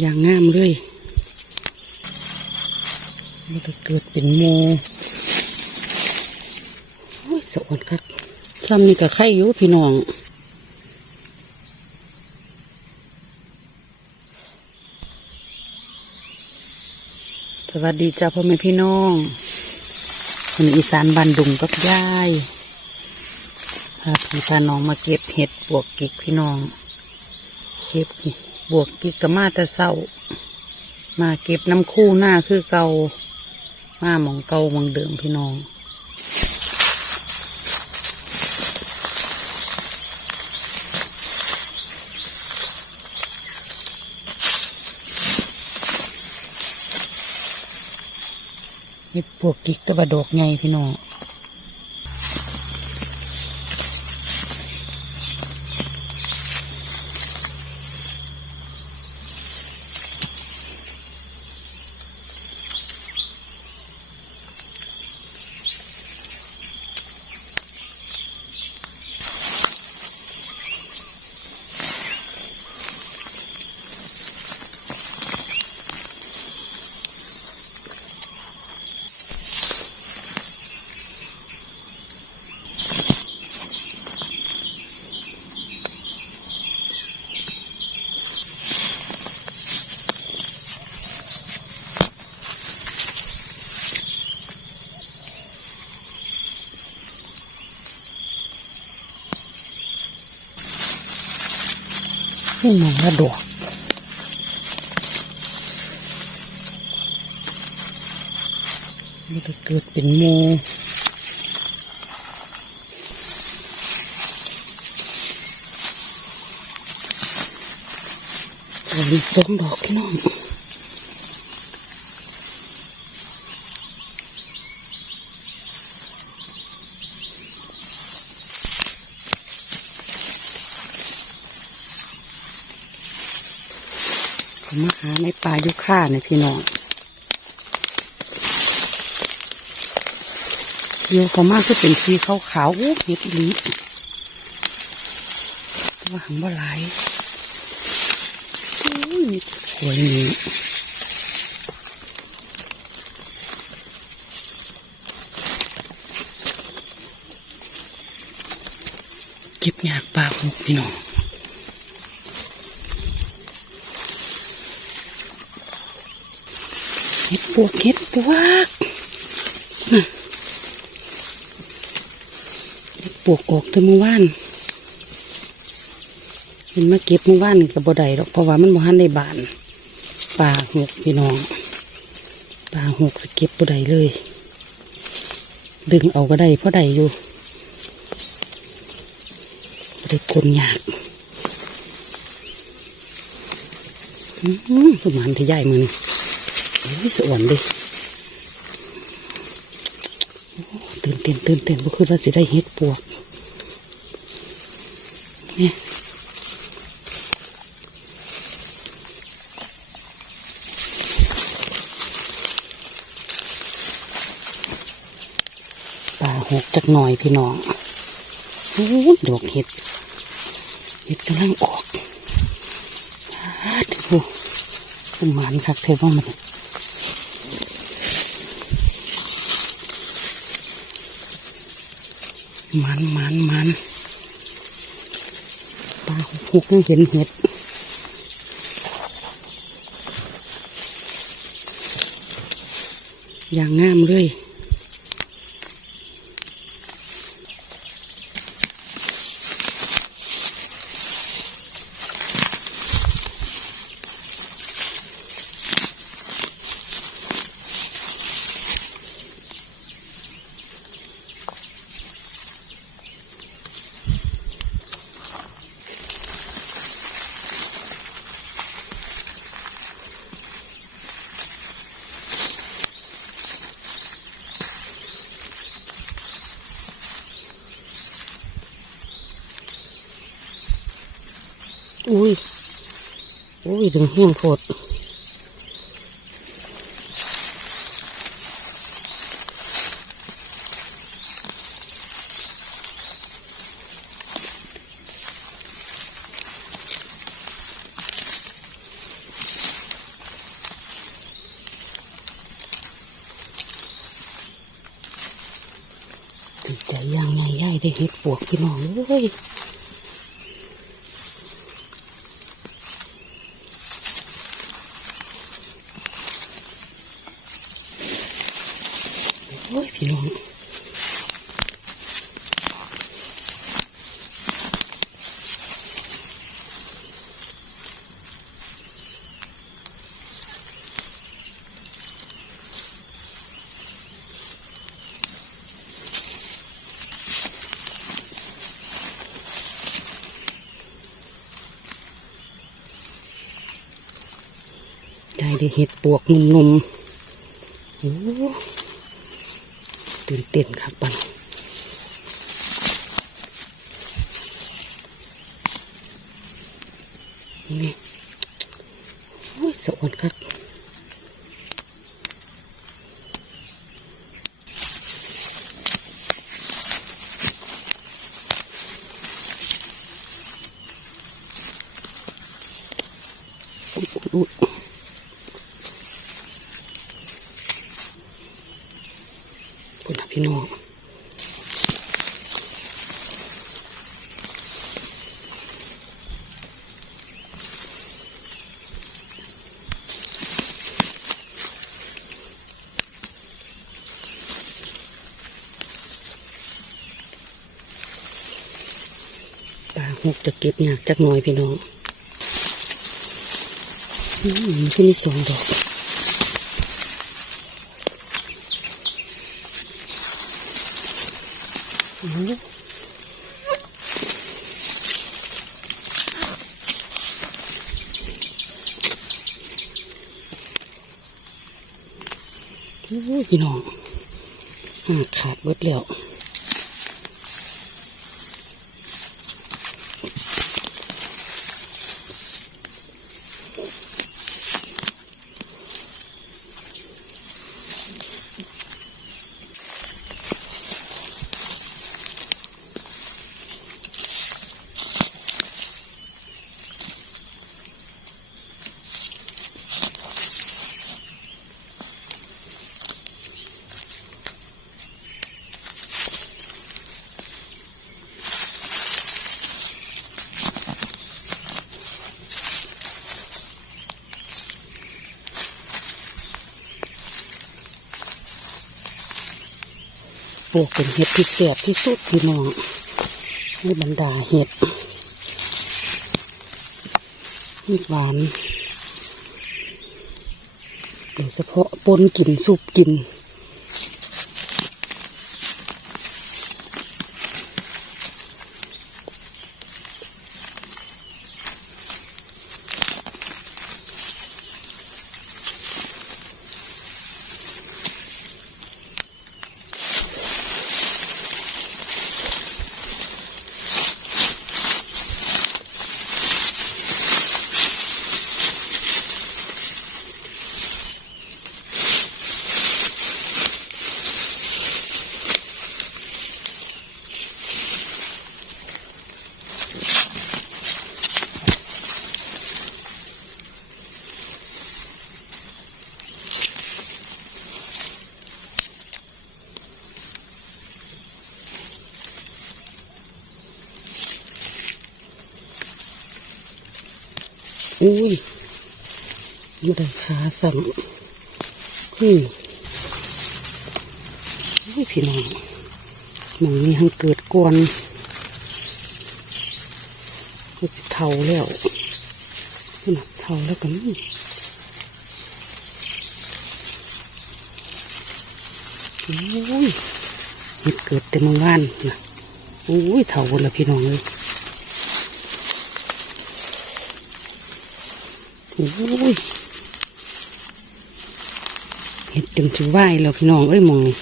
อย่างงามเลยมันจะเกิดเป็นโมโอ้ยสวรรค์ครับซ้ำนี่กับไข่อยู่พี่น้องสวัสดีจ้าพ่อแม่พี่น้องคนอีสานบันดุงกับยายพาพี่พาน้องมาเก็บเห็ดบวกกิกพี่น้อง เก็บนี่ บวกกิกกับมาแต่เศร้า มาเก็บน้ำคู่หน้าคือเกามาหมองเกาหมองเดิมพี่น้องเห็ดพวกกิกตะบะดอกไงพี่น้อง ให้มาแล้วดอกมันจะเกิดเป็นโมอันนี้สองดอกพี่น้อง มมาหาในป่ายุค่าเนี่ยพี่น้องเดียวเขามาคือเป็นสีขาวขาวอู้เห็ดอีลีต่ว่าหังบ่หลายอุ้ยสวยนี่เก็บยากปากมุกพี่น้อง เห็ดปวกเห็ดปวกเห็ดปวกออกแต่เมื่อวานเห็นมาเก็บเมื่อวานกับบไดดอกเพราะว่ามันบ่ทันได้บานป่าหกพี่น้องป่าหกสเก็บบไดเลย ดึงเอาก็ได้เพราะใดอยู่บ่ได้กลนยากอืมสมานที่ใหญ่มือนี่ สวนดิโอ้ตื่นเต้นตื่นเต้นบ่คือว่าสิได้เฮ็ดปวกเนี่ยปลาหกจักหน่อยพี่น้องโอ้ดอกเห็ด เห็ดกำลังออกฮาดโอ้สมานคักเทว่ามัน มันมันมันปลาหกยังเห็นเห็ดอย่างงามเลย อุ้ยอุ้ยถึงหิ้งโคตรใจยังไงยายได้เห็ดปวกพี่น้องเลย ได้เห็ดปวกนุ่มๆโอ้ตื่นเต้นครับปันนี่โอ้ยสวรรค์ครับ อุ๊ยคุณนะ พี่น้องปลาหกจะเก็บยากจักหน่อยพี่น้องอืมมันก็มีสองดอกโอ้โอ้ย พี่น้องขาดเบิดแล้ว ปลูกเป็นเห็ดที่แสบที่สุดพี่น้องในบรรดาเห็ดมีหวานโดยเฉพาะปนกินซุปกิน อุ้ยไม่ได้ขาสั่งพี่อุ้ยพี่น้องมองนี้หังเกิดกวนก็จะเท่าแล้วนะเท่าแล้วกันอุ้ยเห็ดเกิดแต่เมื่อวานนะอุ้ยเท่าหมดแล้วพี่น้องเลย โอ้ยเห็ดเต็มถือไหวแล้วพี่น้องเอ้ยมองนี่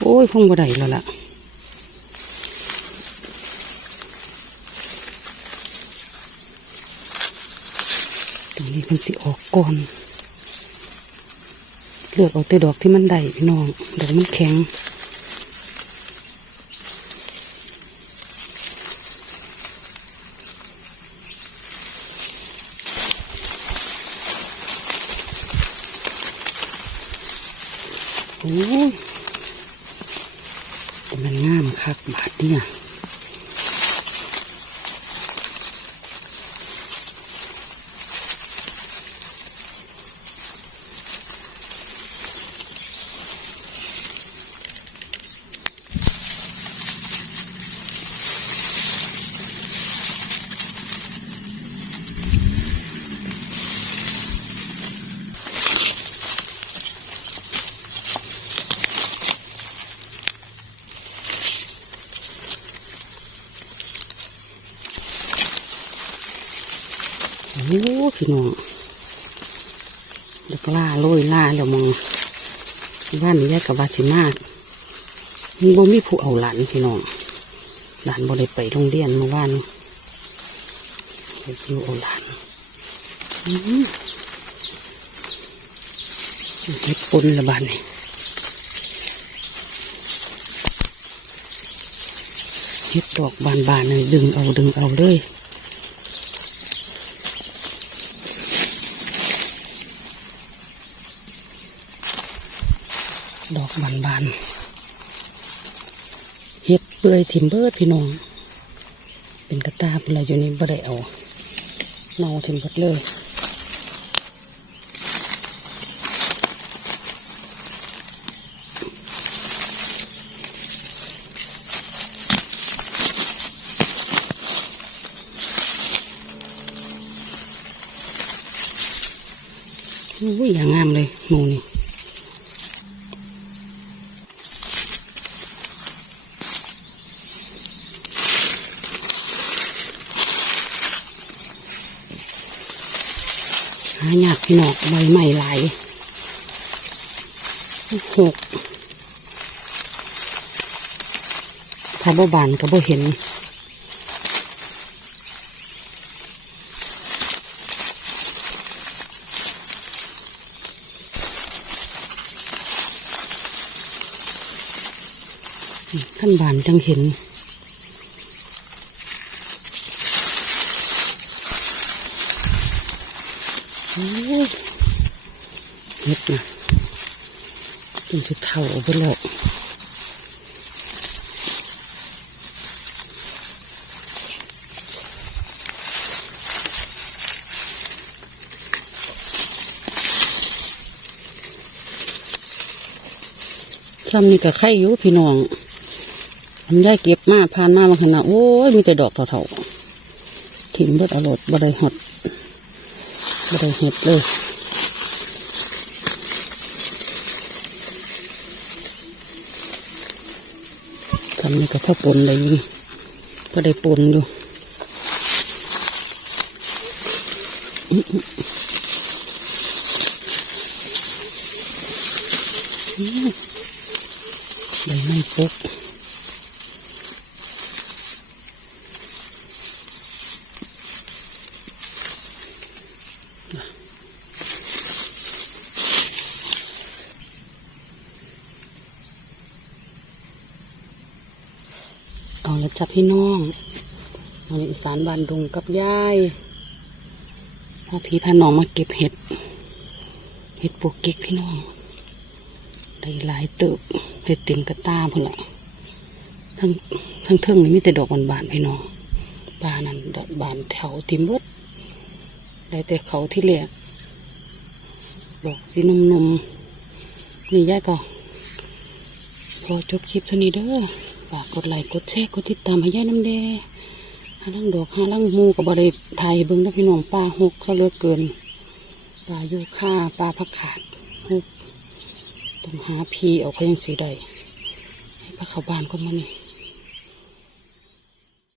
โอ้ยคงบ่ได้แล้วล่ะตรงนี้มันสิออกก่อนเลือกเอาแต่ดอกที่มันได้พี่น้องดอกมันแข็ง โอ้ยเต็มมันงามคักบาดเนี่ย โอ้พี่น้องเด็กล่าโรยล่าเดี๋ยวมองบ้านนี้ยายกับบาสิมามีบ่มีผู้เอาหลานพี่น้องหลานบ่ได้ไปโรงเรียนเมื่อวานไปอยู่เอาหลานเฮ็ดปนละบานนี่เฮ็ดดอกบานๆนี่ดึงเอาดึงเอาเลย ดอกบานบานๆเฮ็ดเปื่อยถิ่มเบิดพี่น้อง เป็นกระตาเป็นอะไรอยู่นี่บ่ได้เอาเนาถิ่มเบิดเลยอุ้ยอย่างงามเลยหมูนี่ หายาก พี่น้องใบใหม่หลายหกถ้าบ่บานก็บ่เห็นขั้นบานจังเห็น โอ้ยเห็ดนะจนจะ เท่าไปเลยซ้ำนี่ก็ไข่อยู่พี่น้องมันได้เก็บมาผ่านมาบางขณะโอ้ยมีแต่ดอกเท่าๆถิ่มเบิดอรดบไดหดบไดเห็ดเลย ทำนี่ก็เท่าปนได้ยิงก็ได้ปนอยู่อื้ออื้ออื้อใบไม้ปก เอาละจับพี่น้องเอาอีสานบานดุงกับยายพาพี่พาน้องมาเก็บเห็ด เห็ดปวกเก็กพี่น้อง ได้หลายเติบเห็ดเต็มกระตาพุ่นละทั้งทั้งเทิงนี่มีแต่ดอกบานๆพี่น้องบานนั้นดอกบานแถวติมเบิดได้แต่เขาที่เหลือดอกสีนุ่มๆนี่ยายก็พอจบคลิปเท่านี้เด้อ ฝากกดไลค์กดแชร์กดติดตามให้ยายน้ำแดงหาลังดอกหาลังมูกับบริไทยเบิ้งนะพี่น้องปลาหกซะเลือเกินปลายูค่าปลาผักขาดหกต้องหาพีเอาเขายังสีใดให้พระเขาบานก็มานี่